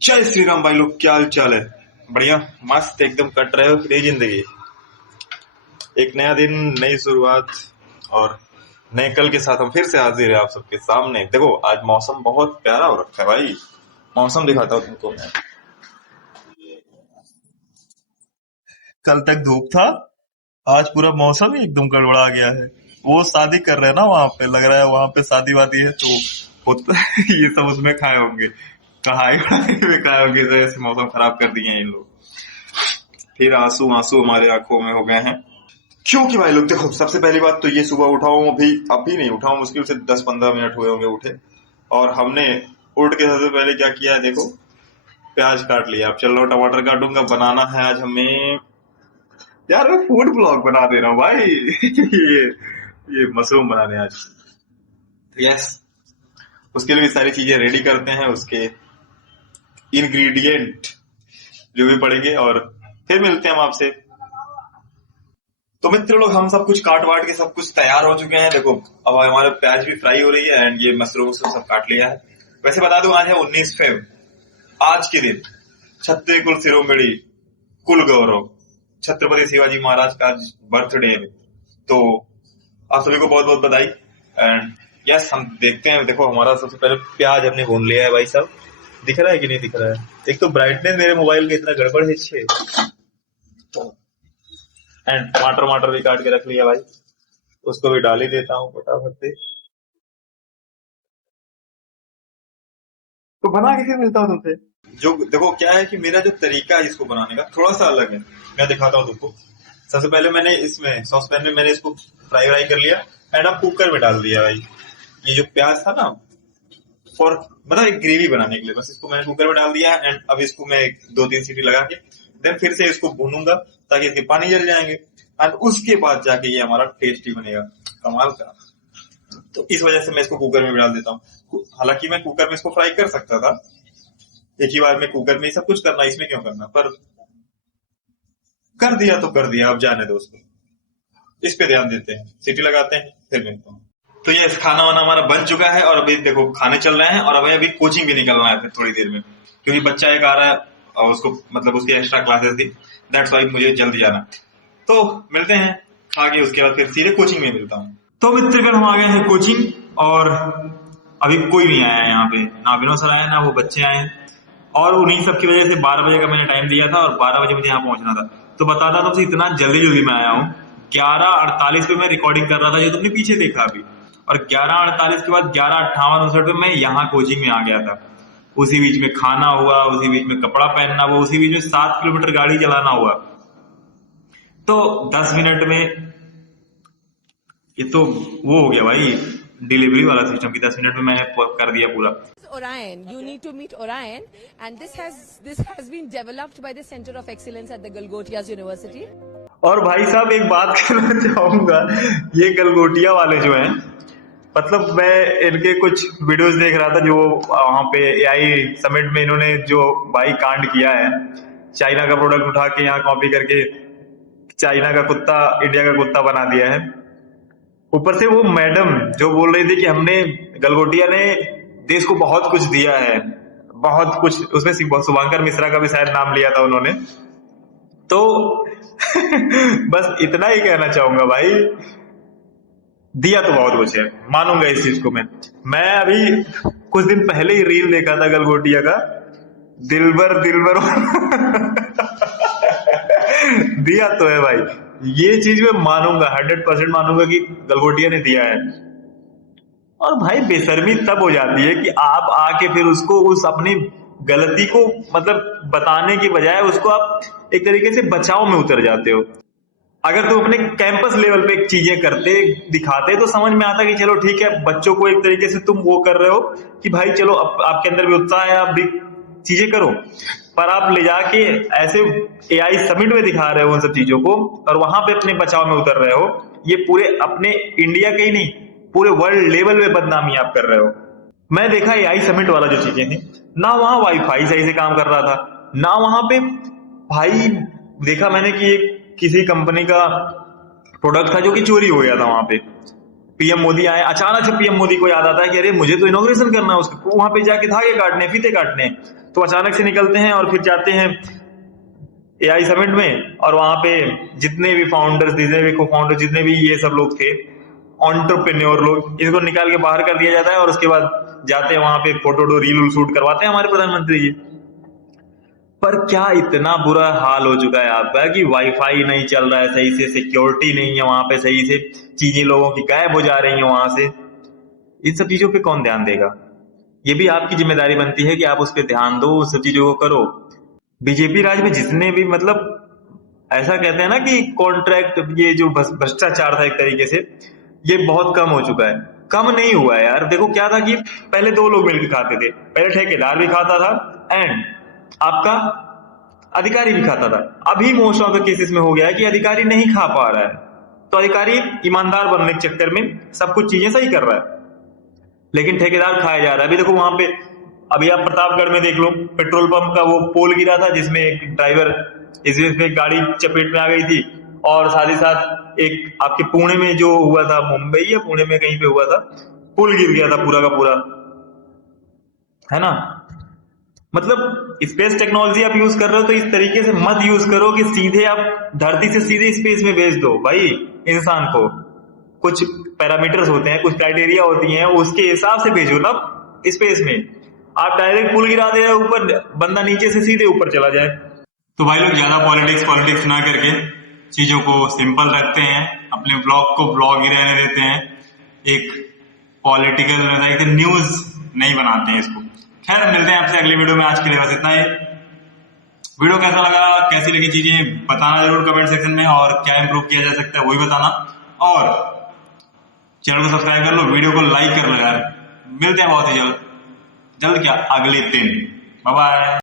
जय श्री राम भाई लोग, क्या हाल चाल है। बढ़िया मस्त एकदम कट रहे हो नई जिंदगी। एक नया दिन, नई शुरुआत और नए कल के साथ हम फिर से हाजिर है आप सबके सामने। देखो आज मौसम बहुत प्यारा हो रखा है भाई। मौसम दिखाता हूँ तुमको मैं। कल तक धूप था, आज पूरा मौसम ही एकदम गड़बड़ा गया है। वो शादी कर रहे हैं ना, वहां पे लग रहा है वहां पे शादी वादी है तो होता ये सब उसमें खाए होंगे। कढ़ाई वढ़ाई में खाए होंगे, इस वजह से मौसम खराब कर दिए हैं इन लोग। फिर आंसू आंसू हमारे आंखों में हो गए हैं। क्योंकि भाई लोग देखो, सबसे पहली बात तो ये, सुबह उठा हूं, अभी नहीं उठा हूं, मुश्किल से 10-15 मिनट हुए होंगे उठे। और हमने उठ के सबसे पहले क्या किया है देखो, प्याज काट लिया। अब चल रहा हूं टमाटर काटूंगा, बनाना है आज हमें। यार मैं फूड ब्लॉग बना दे रहा हूँ भाई। ये मशरूम बनाने आज। यस, उसके लिए भी सारी चीजें रेडी करते हैं, उसके इंग्रेडिएंट जो भी पड़ेंगे, और फिर मिलते हैं हम आपसे। तो मित्र लोग, हम सब कुछ काट वाट के सब कुछ तैयार हो चुके हैं। देखो अब हमारे प्याज भी फ्राई हो रही है एंड ये मशरूम सब काट लिया है। वैसे बता दूं, आज है 19 फेब। आज के दिन छत्रे कुल शिरोमणि कुल गौरव छत्रपति शिवाजी महाराज का बर्थडे है। तो आप सभी को बहुत बहुत बधाई। एंड यस, हम देखते हैं। देखो हमारा सबसे पहले प्याज हमने भून लिया है भाई साहब। दिख रहा है कि नहीं दिख रहा है? एक तो ब्राइटनेस मेरे मोबाइल का इतना गड़बड़ है छे। एंड टमाटर वमाटर भी काट के रख लिया भाई, उसको भी डाल ही देता हूँ फटाफट से। तो बना के फिर मिलता हूँ तुमसे। जो देखो क्या है कि मेरा जो तरीका है इसको बनाने का थोड़ा सा अलग है। मैं दिखाता हूँ तुमको। सबसे पहले मैंने इसमें सॉस पैन में मैंने इसको फ्राई व्राई कर लिया एंड अब कुकर में डाल दिया भाई। ये जो प्याज था ना, फॉर मतलब एक ग्रेवी बनाने के लिए, बस इसको मैंने कुकर में डाल दिया एंड अब इसको मैं 2-3 सीटी लगा के देन फिर से इसको भूनूंगा ताकि इसके पानी जल जाएंगे एंड उसके बाद जाके ये हमारा टेस्टी बनेगा कमाल का। तो इस वजह से मैं इसको कुकर में भी डाल देता हूँ। हालांकि मैं कुकर में इसको फ्राई कर सकता था, एक ही बार में कुकर में ही सब कुछ करना, इसमें क्यों करना, पर कर दिया तो कर दिया, अब जाने दो उसको। इस पे ध्यान देते हैं, सीटी लगाते हैं, फिर मिलता हूँ। तो ये खाना वाना हमारा बन चुका है और अभी देखो खाने चल रहे हैं और अभी कोचिंग भी निकलना है फिर थोड़ी देर में, क्योंकि बच्चा एक आ रहा है और उसको मतलब उसकी एक्स्ट्रा क्लासेस थी। दैट्स वाई मुझे जल्दी जाना। तो मिलते हैं आगे, उसके बाद फिर सीधे कोचिंग में मिलता हूँ। तो मित्रगण हम आ गए हैं कोचिंग और अभी कोई नहीं आया है यहाँ पे, ना विनोद सर आए ना वो बच्चे आए हैं। और उन्हीं सब की वजह से 12 बजे का मैंने टाइम दिया था और 12 बजे मुझे यहाँ पहुंचना था। तो बताता तुमसे, इतना जल्दी जल्दी मैं आया हूँ। 11:48 पे मैं रिकॉर्डिंग कर रहा था, जो तुमने पीछे देखा अभी। और 11:48 के बाद 11:58 पे मैं यहाँ कोचिंग में आ गया था। उसी बीच में खाना हुआ, उसी बीच में कपड़ा पहनना हुआ, उसी बीच में 7 किलोमीटर गाड़ी चलाना हुआ। तो 10 मिनट में ये तो वो हो गया भाई, डिलीवरी वाला सिस्टम की 10 मिनट में मैंने कर दिया पूरा। Orion, you need to meet Orion, and this has been developed by the Center of Excellence at the Galgotias University. और भाई साहब एक बात कहना चाहूंगा, ये गलगोटिया वाले जो हैं, मतलब मैं इनके कुछ वीडियोस देख रहा था जो वहां पे एआई समिट में इन्होंने जो भाई कांड किया है, चाइना का प्रोडक्ट उठा के यहाँ कॉपी करके चाइना का कुत्ता इंडिया का कुत्ता बना दिया है। ऊपर से वो मैडम जो बोल रही थी कि हमने गलगोटिया ने देश को बहुत कुछ दिया है, बहुत कुछ, उसमें शुभंकर मिश्रा का भी शायद नाम लिया था उन्होंने। तो बस इतना ही कहना चाहूंगा भाई, दिया तो बहुत कुछ है, मानूंगा इस चीज को मैं अभी कुछ दिन पहले ही रील देखा था गलगोटिया का, दिलबर दिलबर। दिया तो है भाई, ये चीज मैं मानूंगा, 100% मानूंगा कि गलगोटिया ने दिया है। और भाई बेशर्मी तब हो जाती है कि आप आके फिर उसको उस अपनी गलती को मतलब बताने की बजाय उसको आप एक तरीके से बचाव में उतर जाते हो। अगर तुम अपने कैंपस लेवल पे चीजें करते दिखाते तो समझ में आता कि चलो ठीक है, बच्चों को एक तरीके से तुम वो कर रहे हो कि भाई चलो आपके अंदर भी उत्साह है, आप भी चीजें करो। पर आप ले जाके ऐसे एआई समिट में दिखा रहे हो उन सब चीजों को और वहां पे अपने बचाव में उतर रहे हो। ये पूरे अपने इंडिया के ही नहीं, पूरे वर्ल्ड लेवल में बदनामी आप कर रहे हो। मैं देखा एआई समिट वाला जो चीजें थी ना, वहां वाईफाई सही से काम कर रहा था ना, वहां पे भाई देखा मैंने कि एक किसी कंपनी का प्रोडक्ट था जो कि चोरी हो गया था। वहां पे पीएम मोदी आए, अचानक से पीएम मोदी को याद आता है कि अरे मुझे तो इनॉग्रेशन करना है उसको, वहां पे जाके धागे काटने, फीते काटने। तो अचानक से निकलते हैं और फिर जाते हैं AI समिट में, और वहां पे जितने भी फाउंडर्स, जितने भी को फाउंडर, जितने भी ये सब लोग थे एंटरप्रेन्योर लोग, इसको निकाल के बाहर कर दिया जाता है और उसके बाद जाते हैं वहां पे फोटो रील शूट करवाते हैं हमारे प्रधानमंत्री जी। पर क्या इतना बुरा हाल हो चुका है आपका कि वाईफाई नहीं चल रहा है सही से, सिक्योरिटी नहीं है वहां पे सही से, चीजें लोगों की गायब हो जा रही हैं वहां से। इन सब चीजों पे कौन ध्यान देगा? ये भी आपकी जिम्मेदारी बनती है कि आप उस पर ध्यान दो, उस सब चीजों को करो। बीजेपी राज में जितने भी, मतलब ऐसा कहते हैं ना कि कॉन्ट्रैक्ट, ये जो भ्रष्टाचार था एक तरीके से, ये बहुत कम हो चुका है। कम नहीं हुआ है यार। देखो क्या था कि पहले दो लोग मिलकर खाते थे, पहले ठेकेदार भी खाता था एंड आपका अधिकारी भी खाता था। अभी मोस्ट ऑफ द केसेस में हो गया है कि अधिकारी नहीं खा पा रहा है, तो अधिकारी ईमानदार बनने के चक्कर में सब कुछ चीजें सही कर रहा है, लेकिन ठेकेदार खाया जा रहा है। अभी देखो वहां पे, अभी आप प्रतापगढ़ में देख लो, पेट्रोल पंप का वो पोल गिरा था जिसमें एक ड्राइवर, इसमें गाड़ी चपेट में आ गई थी, और साथ ही साथ एक आपके पुणे में जो हुआ था, मुंबई या पुणे में कहीं पे हुआ था, पुल गिर गया था पूरा का पूरा, है ना। मतलब स्पेस टेक्नोलॉजी आप यूज कर रहे हो तो इस तरीके से मत यूज करो कि सीधे आप धरती से सीधे स्पेस में भेज दो। भाई इंसान को कुछ पैरामीटर्स होते हैं, कुछ क्राइटेरिया होती हैं, उसके हिसाब से भेजो ना स्पेस में। आप डायरेक्ट पुल गिरा दे रहे हो ऊपर, बंदा नीचे से सीधे ऊपर चला जाए। तो भाई लोग ज्यादा पॉलिटिक्स ना करके चीजों को सिंपल रखते हैं, अपने ब्लॉग को ब्लॉग ही रहने देते हैं, एक पॉलिटिकल न्यूज नहीं बनाते हैं इसको। खैर मिलते हैं आपसे अगली वीडियो में, आज के लिए बस इतना ही। वीडियो कैसा लगा, कैसी लगी चीजें बताना जरूर कमेंट सेक्शन में, और क्या इंप्रूव किया जा सकता है वो भी बताना, और चैनल को सब्सक्राइब कर लो, वीडियो को लाइक कर लो यार। मिलते हैं बहुत ही जल्द क्या, अगले दिन। Bye bye.